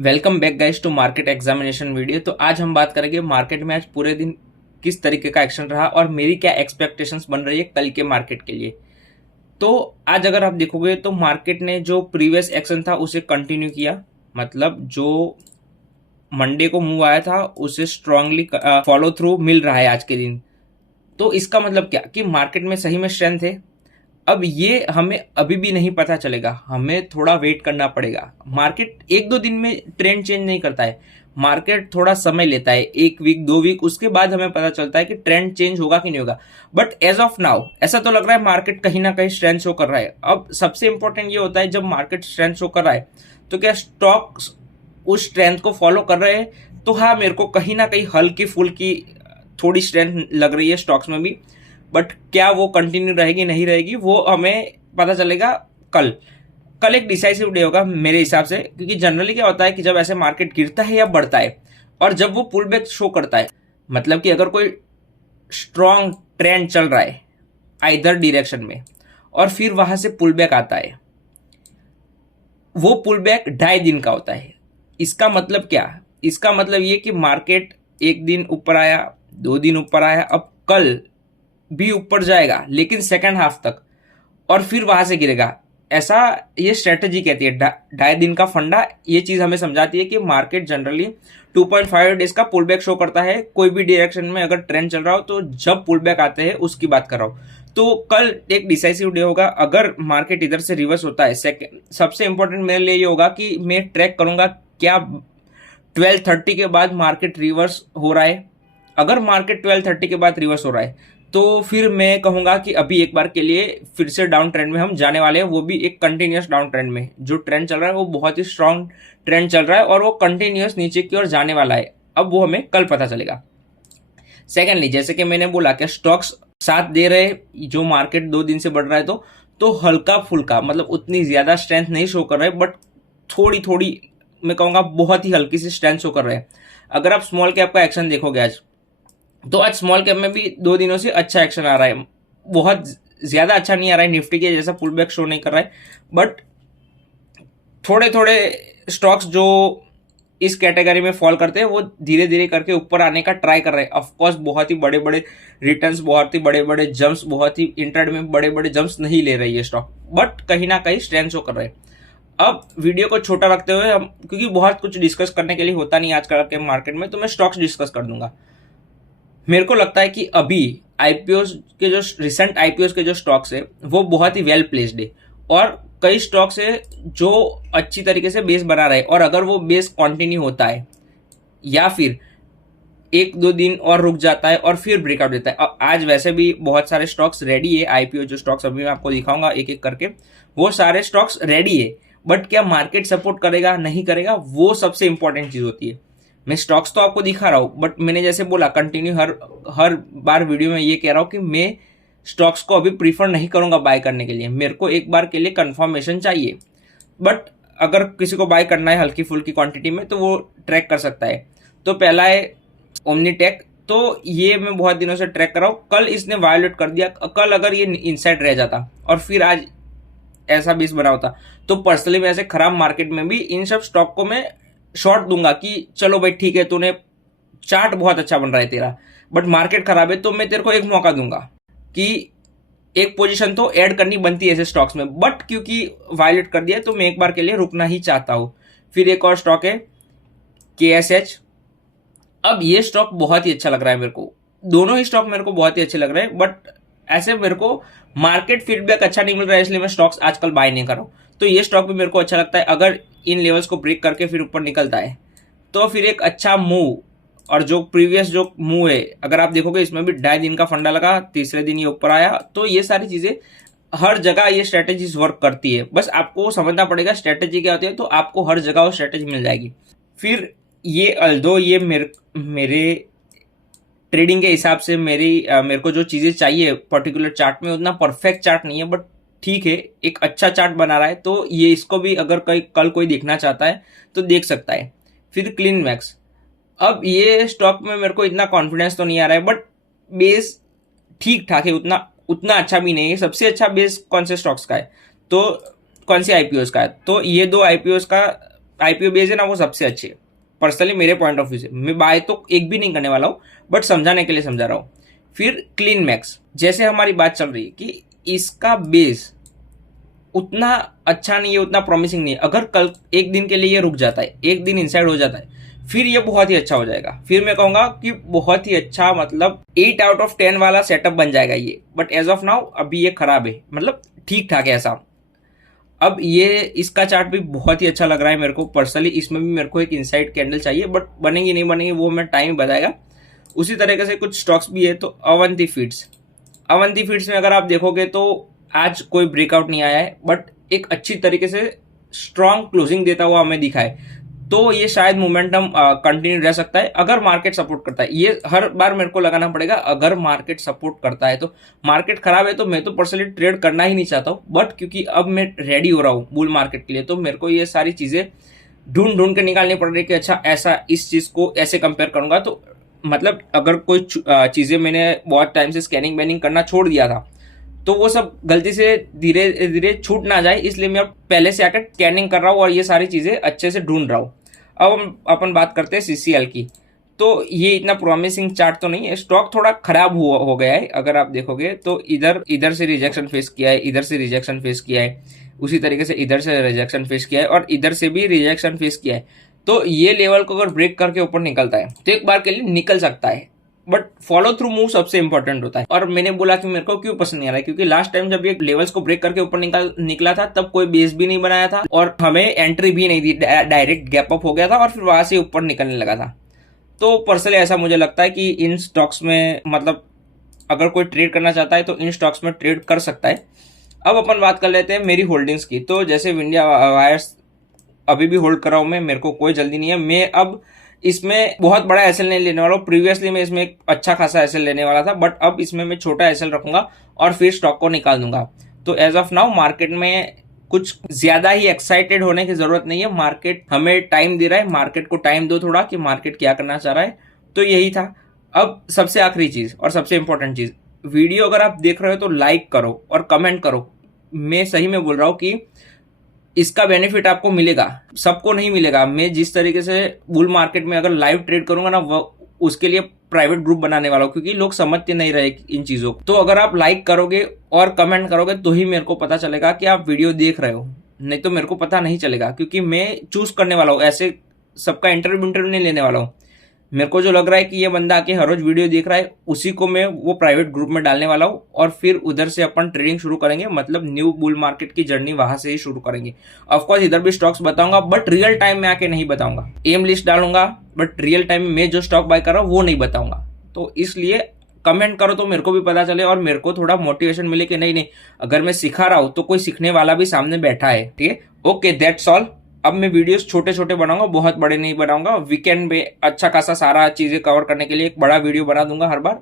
Welcome back guys to market examination video. तो आज हम बात करेंगे मार्केट में आज पूरे दिन किस तरीके का एक्शन रहा और मेरी क्या एक्सपेक्टेशंस बन रही है कल के मार्केट के लिए। तो आज अगर आप देखोगे तो मार्केट ने जो प्रीवियस एक्शन था उसे कंटिन्यू किया, मतलब जो मंडे को मूव आया था उसे स्ट्रांगली फॉलो थ्रू मिल रहा है आज के दिन। तो इसका मतलब क्या कि मार्केट में सही में स्ट्रेंथ है। अब ये हमें अभी भी नहीं पता चलेगा, हमें थोड़ा वेट करना पड़ेगा। मार्केट एक दो दिन में ट्रेंड चेंज नहीं करता है, मार्केट थोड़ा समय लेता है, एक वीक दो वीक, उसके बाद हमें पता चलता है कि ट्रेंड चेंज होगा कि नहीं होगा। बट एज ऑफ नाउ ऐसा तो लग रहा है मार्केट कहीं ना कहीं स्ट्रेंथ शो कर रहा है। अब सबसे इंपॉर्टेंट ये होता है जब मार्केट स्ट्रेंथ शो कर रहा है तो क्या स्टॉक्स उस स्ट्रेंथ को फॉलो कर रहे हैं। तो हाँ, मेरे को कहीं ना कहीं हल्की फुल्की थोड़ी स्ट्रेंथ लग रही है स्टॉक्स में भी। बट क्या वो कंटिन्यू रहेगी नहीं रहेगी वो हमें पता चलेगा कल। कल एक डिसाइसिव डे होगा मेरे हिसाब से, क्योंकि जनरली क्या होता है कि जब ऐसे मार्केट गिरता है या बढ़ता है और जब वो पुल बैक शो करता है, मतलब कि अगर कोई स्ट्रॉन्ग ट्रेंड चल रहा है आइदर डायरेक्शन में और फिर वहां से पुल बैक आता है, वो पुल बैक 2.5 दिन का होता है। इसका मतलब क्या? इसका मतलब ये कि मार्केट एक दिन ऊपर आया, 2 दिन ऊपर आया, अब कल भी ऊपर जाएगा लेकिन सेकंड हाफ तक, और फिर वहां से गिरेगा। ऐसा ये स्ट्रेटेजी कहती है। 2.5 दिन का फंडा ये चीज हमें समझाती है कि मार्केट जनरली 2.5 डेज का पुल बैक शो करता है कोई भी डायरेक्शन में अगर ट्रेंड चल रहा हो। तो जब पुल बैक आते हैं उसकी बात कर रहा हूं। तो कल एक डिसाइसिव डे होगा। अगर मार्केट इधर से रिवर्स होता है, सबसे इंपॉर्टेंट मेरे लिए ये होगा कि मैं ट्रैक करूंगा क्या 12:30 के बाद मार्केट रिवर्स हो रहा है। अगर मार्केट 12:30 के बाद रिवर्स हो रहा है तो फिर मैं कहूंगा कि अभी एक बार के लिए फिर से डाउन ट्रेंड में हम जाने वाले हैं, वो भी एक कंटिन्यूअस डाउन ट्रेंड में। जो ट्रेंड चल रहा है वो बहुत ही स्ट्रांग ट्रेंड चल रहा है और वो कंटिन्यूअस नीचे की ओर जाने वाला है। अब वो हमें कल पता चलेगा। सेकेंडली, जैसे कि मैंने बोला कि स्टॉक्स साथ दे रहे, जो मार्केट 2 दिन से बढ़ रहा है तो हल्का फुल्का, मतलब उतनी ज्यादा स्ट्रेंथ नहीं शो कर रहे, बट थोड़ी थोड़ी, मैं कहूंगा बहुत ही हल्की सी स्ट्रेंथ शो कर रहे हैं। अगर आप स्मॉल कैप का एक्शन देखोगे आज, तो आज स्मॉल कैप में भी 2 दिनों से अच्छा एक्शन आ रहा है। बहुत ज्यादा अच्छा नहीं आ रहा है, निफ्टी के जैसा पुल बैक शो नहीं कर रहा है, बट थोड़े थोड़े स्टॉक्स जो इस कैटेगरी में फॉल करते हैं वो धीरे धीरे करके ऊपर आने का ट्राई कर रहे हैं। ऑफकोर्स बहुत ही बड़े बड़े रिटर्न्स, बहुत ही बड़े बड़े जंप्स, बहुत ही इंट्राडे में बड़े बड़े जंप्स नहीं ले रही है स्टॉक, बट कहीं ना कहीं स्ट्रेंथ शो कर रहे हैं। अब वीडियो को छोटा रखते हुए हम, क्योंकि बहुत कुछ डिस्कस करने के लिए होता नहीं आजकल के मार्केट में, तो मैं स्टॉक्स डिस्कस कर दूंगा। मेरे को लगता है कि अभी आईपीओ के जो रिसेंट आईपीओ के जो स्टॉक्स है वो बहुत ही वेल प्लेस्ड है और कई स्टॉक्स है जो अच्छी तरीके से बेस बना रहे हैं। और अगर वो बेस कंटिन्यू होता है या फिर 1-2 दिन और रुक जाता है और फिर ब्रेकआउट देता है, आज वैसे भी बहुत सारे स्टॉक्स रेडी है। आईपीओ जो स्टॉक्स अभी मैं आपको दिखाऊंगा एक एक करके, वो सारे स्टॉक्स रेडी है। बट क्या मार्केट सपोर्ट करेगा नहीं करेगा, वो सबसे इंपॉर्टेंट चीज होती है। मैं स्टॉक्स तो आपको दिखा रहा हूं, बट मैंने जैसे बोला कंटिन्यू हर बार वीडियो में ये कह रहा हूं कि मैं स्टॉक्स को अभी प्रीफर नहीं करूंगा बाय करने के लिए। मेरे को एक बार के लिए कंफर्मेशन चाहिए। बट अगर किसी को बाय करना है हल्की फुल्की क्वांटिटी में तो वो ट्रैक कर सकता है। तो पहला है ओमनीटेक। तो ये मैं बहुत दिनों से ट्रैक कर रहा हूं। कल इसने वायोलेट कर दिया। कल अगर ये इनसाइड रह जाता और फिर आज ऐसा बेस बना होता तो पर्सनली मैं ऐसे खराब मार्केट में भी इन सब स्टॉक को मैं शॉर्ट दूंगा कि चलो भाई ठीक है, तूने चार्ट बहुत अच्छा बन रहा है तेरा, बट मार्केट खराब है तो मैं तेरे को एक मौका दूंगा कि एक पोजीशन तो ऐड करनी बनती है ऐसे स्टॉक्स में। बट क्योंकि वायलेट कर दिया तो मैं एक बार के लिए रुकना ही चाहता हूं। फिर एक और स्टॉक है KSH। अब ये स्टॉक बहुत ही अच्छा लग रहा है मेरे को। दोनों ही स्टॉक मेरे को बहुत ही अच्छे लग रहे हैं, बट ऐसे मेरे को मार्केट फीडबैक अच्छा नहीं मिल रहा है, इसलिए मैं स्टॉक्स आजकल बाय नहीं कर रहा हूं। तो ये स्टॉक भी मेरे को अच्छा लगता है। अगर इन लेवल्स को ब्रेक करके फिर ऊपर निकलता है तो फिर एक अच्छा मूव, और जो प्रीवियस जो मूव है अगर आप देखोगे इसमें भी 2.5 दिन का फंडा लगा, तीसरे दिन ये ऊपर आया। तो ये सारी चीजें हर जगह ये स्ट्रेटेजीज वर्क करती है। बस आपको समझना पड़ेगा स्ट्रेटेजी क्या होती है, तो आपको हर जगह वो स्ट्रेटेजी मिल जाएगी। फिर ये अल्दो ये मेरे ट्रेडिंग के हिसाब से मेरे को जो चीजें चाहिए पर्टिकुलर चार्ट में, उतना परफेक्ट चार्ट नहीं है, बट ठीक है एक अच्छा चार्ट बना रहा है। तो ये इसको भी अगर कल कोई देखना चाहता है तो देख सकता है। फिर क्लीन मैक्स। अब ये स्टॉक में मेरे को इतना कॉन्फिडेंस तो नहीं आ रहा है, बट बेस ठीक ठाक है, उतना उतना अच्छा भी नहीं है। सबसे अच्छा बेस कौन से स्टॉक्स का है, तो कौन से आईपीओ का है, तो ये 2 आईपीओ का आईपीओ बेस है ना वो सबसे अच्छी है पर्सनली मेरे पॉइंट ऑफ व्यू से। मैं बाय तो एक भी नहीं करने वाला हूँ, बट समझाने के लिए समझा रहा हूँ। फिर क्लीन मैक्स, जैसे हमारी बात चल रही है कि इसका बेस उतना अच्छा नहीं है, उतना प्रॉमिसिंग नहीं है। अगर कल एक दिन के लिए ये रुक जाता है, एक दिन इनसाइड हो जाता है, फिर ये बहुत ही अच्छा हो जाएगा। फिर मैं कहूंगा कि बहुत ही अच्छा, मतलब 8 आउट ऑफ 10 वाला सेटअप बन जाएगा ये। बट एज ऑफ नाउ अभी ये खराब है, मतलब ठीक ठाक है ऐसा। अब ये इसका चार्ट भी बहुत ही अच्छा लग रहा है मेरे को पर्सनली। इसमें भी मेरे को एक इनसाइड कैंडल चाहिए, बट बनेगी नहीं बनेगी वो मैं टाइम बताएगा। उसी तरीके से कुछ स्टॉक्स भी है। तो अवंती फीड्स, अवंती फीड्स में अगर आप देखोगे तो आज कोई ब्रेकआउट नहीं आया है, बट एक अच्छी तरीके से स्ट्रॉन्ग क्लोजिंग देता हुआ हमें दिखा है। तो ये शायद मोमेंटम कंटिन्यू रह सकता है अगर मार्केट सपोर्ट करता है। ये हर बार मेरे को लगाना पड़ेगा, अगर मार्केट सपोर्ट करता है। तो मार्केट खराब है तो मैं तो पर्सनली ट्रेड करना ही नहीं चाहता हूँ, बट क्योंकि अब मैं रेडी हो रहा हूँ बुल मार्केट के लिए, तो मेरे को ये सारी चीजें ढूंढ ढूंढ के निकालनी पड़ रही है कि अच्छा ऐसा इस चीज को ऐसे कंपेयर करूंगा। तो मतलब अगर कोई चीजें मैंने बहुत टाइम से स्कैनिंग बैनिंग करना छोड़ दिया था, तो वो सब गलती से धीरे धीरे छूट ना जाए, इसलिए मैं अब पहले से आकर स्कैनिंग कर रहा हूँ और ये सारी चीजें अच्छे से ढूंढ रहा हूँ। अब हम अपन बात करते हैं सीसीएल की। तो ये इतना प्रॉमिसिंग चार्ट तो नहीं है, स्टॉक थोड़ा खराब हो गया है। अगर आप देखोगे तो इधर इधर से रिजेक्शन फेस किया है, इधर से रिजेक्शन फेस किया है, उसी तरीके से इधर से रिजेक्शन फेस किया है और इधर से भी रिजेक्शन फेस किया है। तो ये लेवल को अगर ब्रेक करके ऊपर निकलता है तो एक बार के लिए निकल सकता है, बट फॉलो थ्रू मूव सबसे इंपॉर्टेंट होता है। और मैंने बोला कि मेरे को क्यों पसंद नहीं आ रहा है, क्योंकि लास्ट टाइम जब ये लेवल्स को ब्रेक करके ऊपर निकला था तब कोई बेस भी नहीं बनाया था और हमें एंट्री भी नहीं दी, डायरेक्ट गैप अप हो गया था और फिर वहां से ऊपर निकलने लगा था। तो पर्सनली ऐसा मुझे लगता है कि इन स्टॉक्स में, मतलब अगर कोई ट्रेड करना चाहता है तो इन स्टॉक्स में ट्रेड कर सकता है। अब अपन बात कर लेते हैं मेरी होल्डिंग्स की। तो जैसे इंडिया वायर्स अभी भी होल्ड कर रहा हूं मैं, मेरे को कोई जल्दी नहीं है। मैं अब इसमें बहुत बड़ा एसएल नहीं लेने वाला हूँ। प्रीवियसली मैं इसमें एक अच्छा खासा एसएल लेने वाला था, बट अब इसमें मैं छोटा एसएल रखूंगा और फिर स्टॉक को निकाल दूंगा। तो एज ऑफ नाउ मार्केट में कुछ ज्यादा ही एक्साइटेड होने की जरूरत नहीं है। मार्केट हमें टाइम दे रहा है, मार्केट को टाइम दो थोड़ा कि मार्केट क्या करना चाह रहा है। तो यही था। अब सबसे आखिरी चीज और सबसे इंपॉर्टेंट चीज, वीडियो अगर आप देख रहे हो तो लाइक करो और कमेंट करो। मैं सही में बोल रहा हूँ कि इसका बेनिफिट आपको मिलेगा, सबको नहीं मिलेगा। मैं जिस तरीके से बुल मार्केट में अगर लाइव ट्रेड करूंगा ना, वो उसके लिए प्राइवेट ग्रुप बनाने वाला हूं, क्योंकि लोग समझते नहीं रहे इन चीजों को। तो अगर आप लाइक करोगे और कमेंट करोगे तो ही मेरे को पता चलेगा कि आप वीडियो देख रहे हो, नहीं तो मेरे को पता नहीं चलेगा। क्योंकि मैं चूज करने वाला हूँ, ऐसे सबका इंटरव्यू नहीं लेने वाला हूँ। मेरे को जो लग रहा है कि ये बंदा आके हर रोज वीडियो देख रहा है, उसी को मैं वो प्राइवेट ग्रुप में डालने वाला हूँ और फिर उधर से अपन ट्रेडिंग शुरू करेंगे। मतलब न्यू बुल मार्केट की जर्नी वहां से ही शुरू करेंगे। ऑफकोर्स इधर भी स्टॉक्स बताऊंगा, बट रियल टाइम में आके नहीं बताऊंगा। एम लिस्ट डालूंगा, बट रियल टाइम में जो स्टॉक बाय कर रहा हूँ वो नहीं बताऊंगा। तो इसलिए कमेंट करो तो मेरे को भी पता चले और मेरे को थोड़ा मोटिवेशन मिले कि नहीं नहीं, अगर मैं सिखा रहा हूं तो कोई सीखने वाला भी सामने बैठा है। ठीक है, ओके, दैट्स ऑल। अब मैं वीडियोस छोटे छोटे बनाऊंगा, बहुत बड़े नहीं बनाऊंगा। वीकेंड में अच्छा खासा सारा चीजें कवर करने के लिए एक बड़ा वीडियो बना दूंगा हर बार।